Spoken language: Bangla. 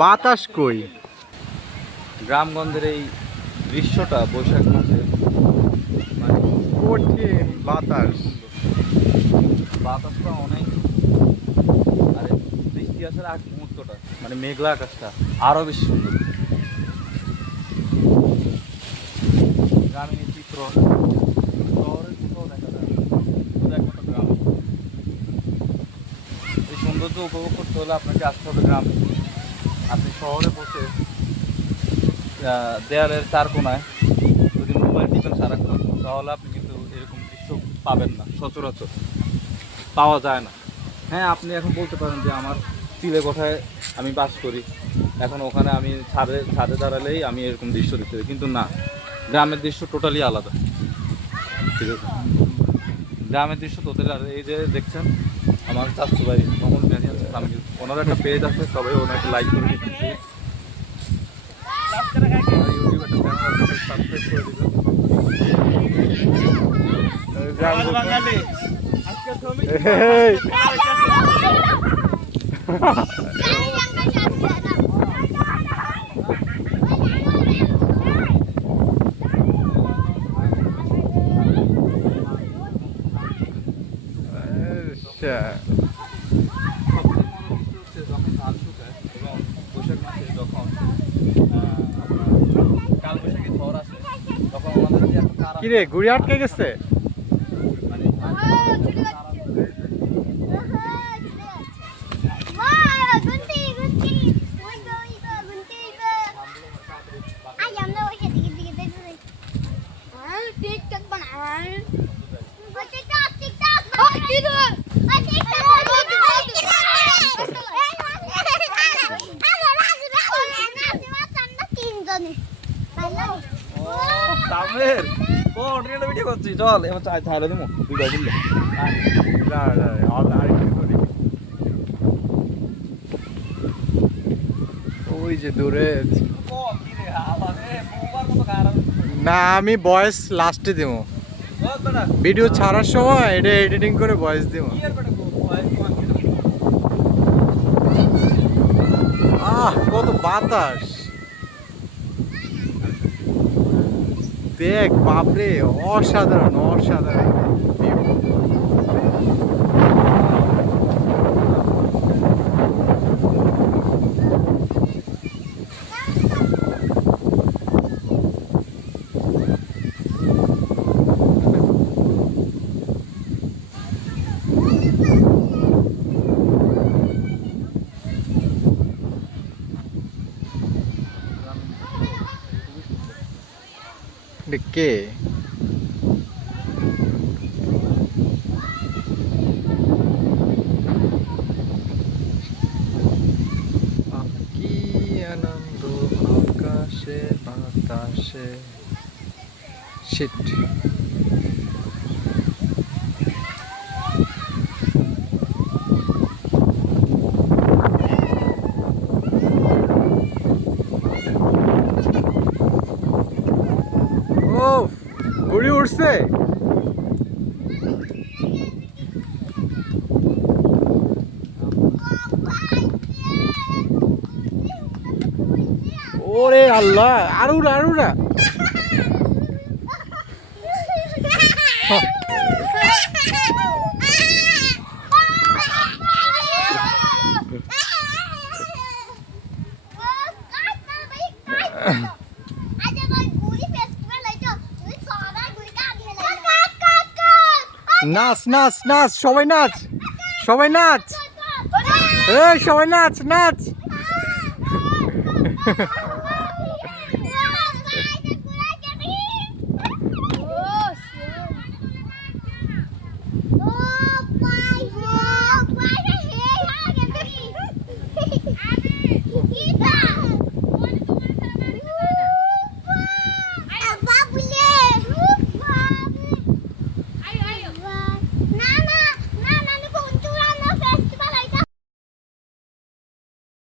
বাতাস কই? গ্রামগঞ্জের এই দৃশ্যটা বৈশাখ মাসে মানে কঠিন বাতাস। বাতাসটা অনেক, আরে বৃষ্টি আসার আগ মুহূর্তটা মানে মেঘলা আকাশটা আরো বেশি সুন্দর। গ্রামীণ চিত্র শহরের কোথাও দেখা যায় না, শুধু একমাত্র গ্রাম। এই সৌন্দর্য উপভোগ করতে হলে আপনাকে আসতে হবে গ্রামে। আপনি শহরে বসে দেয়ালের চার কোনায় যদি মোবাইল টিপেন সারাক্ষণ, তাহলে আপনি কিন্তু এরকম দৃশ্য পাবেন না, সচরাচর পাওয়া যায় না। হ্যাঁ, আপনি এখন বলতে পারেন যে আমার চিলে কোঠায় আমি বাস করি, এখন ওখানে আমি ছাদে দাঁড়ালেই আমি এরকম দৃশ্য দেখতে পাই, কিন্তু না, গ্রামের দৃশ্য টোটালি আলাদা। ঠিক আছে, গ্রামের দৃশ্য টোটালি আলাদা। এই যে দেখছেন আমার চাচু ভাই মোহাম্মদ মেহেদী হাসান তানভীর, ওনার একটা পেজ আছে, সবাই ওনাকে লাইক করে দিচ্ছি, ইউটিউব একটা চ্যানেল আছে, সাবস্ক্রাইব করে দিবেন। কিরে গুড়ি আটকে গেছে? ভিডিও করছি, চল এবার ছাড়া দিব দুইটা দিলে। ওই যে দূরে না, আমি ভয়েস লাস্টে দিব, ভিডিও ছাড়ার সময় এটা এডিটিং করে ভয়েস দিব। কত বাতাস দেখ, বাপরে, অসাধারণ অসাধারণ। কে কি আনন্দ আকাশে বাতাসে। শিট, ঘুড়ি উঠছে। ওরে আল্লাহ, আরুরা আরুরা নাচ নাচ নাচ, সবাই নাচ, সবাই নাচ, এই সবাই নাচ নাচ।